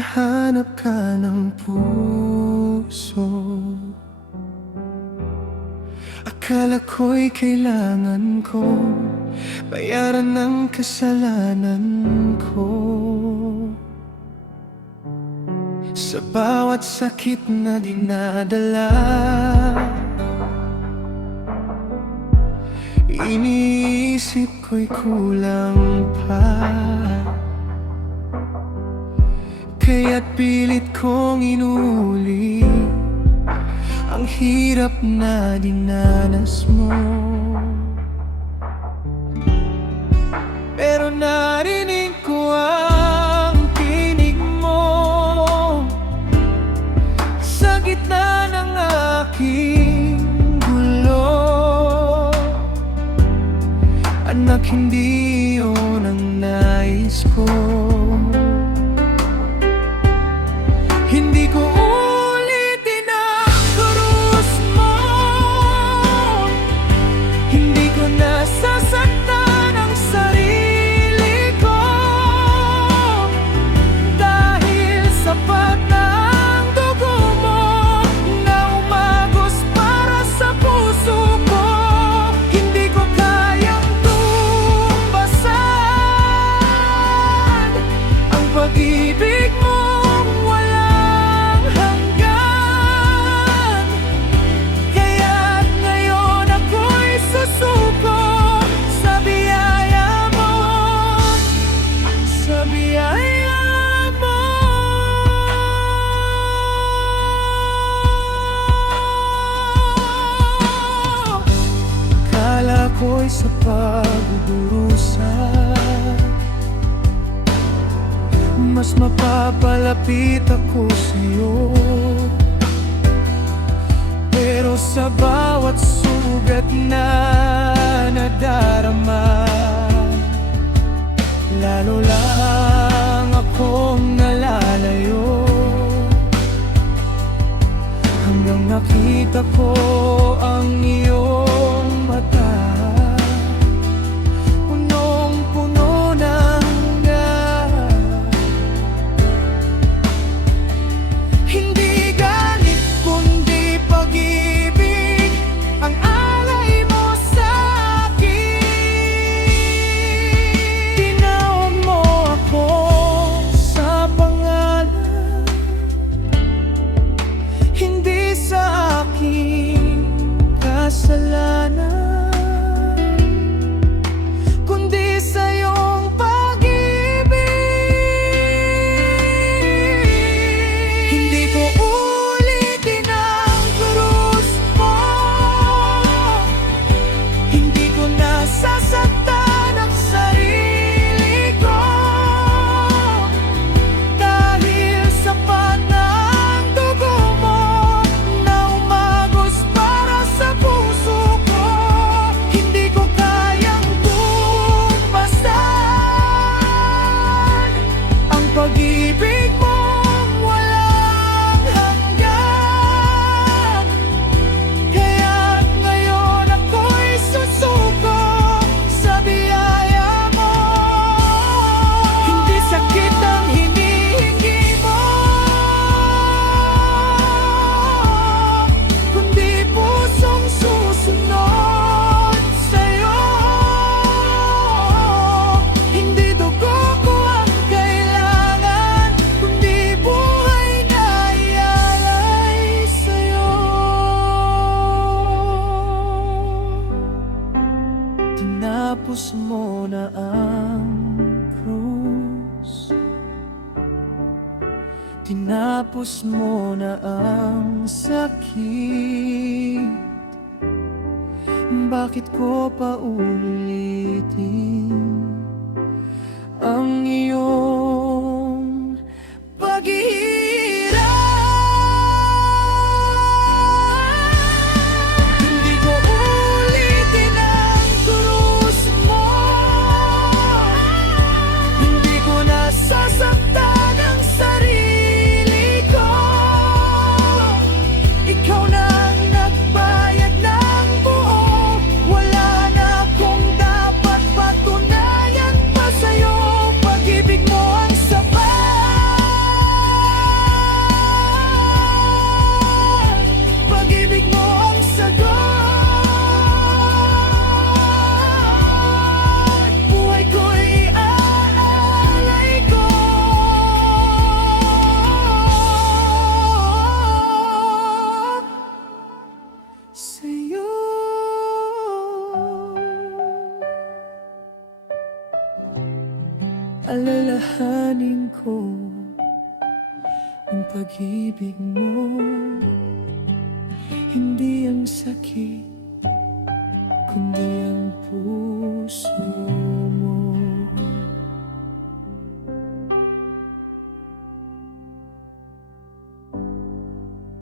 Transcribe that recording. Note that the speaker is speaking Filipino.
hinahanap ka ng puso. Akala ko'y kailangan ko bayaran ng kasalanan ko. Sa bawat sakit na dinadala, iniisip ko'y kulang pa. Kaya't pilit kong inulit ang hirap na dinanas mo. Pero narinig ko ang tinig mo sa gitna ng aking gulo. Anak, hindi yun ang nais ko. Hindi ko ulitin ang krus mo. Hindi ko nasasaktan ang sarili ko, dahil sapat na ang dugo mo na umagos para sa puso ko. Hindi ko kayang tumbasan ang pag-ibig mo. Ako'y sa pagdurusa, mas mapapalapit ako sa'yo. Pero sa bawat sugat na nadarama, lalo lang akong nalalayo, hanggang nakita ko ang iyong mata. Kundi sa iyong pag-ibig. Hindi ko ulitin ang krus mo. Hindi ko nasasaktan ang sarili ko, dahil sapat na ang dugo mo na umagos para sa puso ko. Hindi ko kayang tumbasan ang pag-ibig mong walang hanggan. Kaya't ngayon ako'y susuko sa biyaya mo. Hindi sakit ang hinihingi mo, kundi pusong susunod sa'yo. Hindi dugo ko ang kailangan, kundi buhay na ialay sa'yo. Tinapos mo na ang krus, tinapos mo na ang sakit. Bakit ko pa ulitin ang iyong paghihirap? Hindi ko ulitin ang krus mo. Hindi ko nasasaktan ang sarili ko. Ikaw na ang nagbayad ng buo. Wala na akong dapat patunayan pa sa'yo. Pag-ibig mo Alalahanin ko ang pag-ibig mo, hindi ang sakit, kundi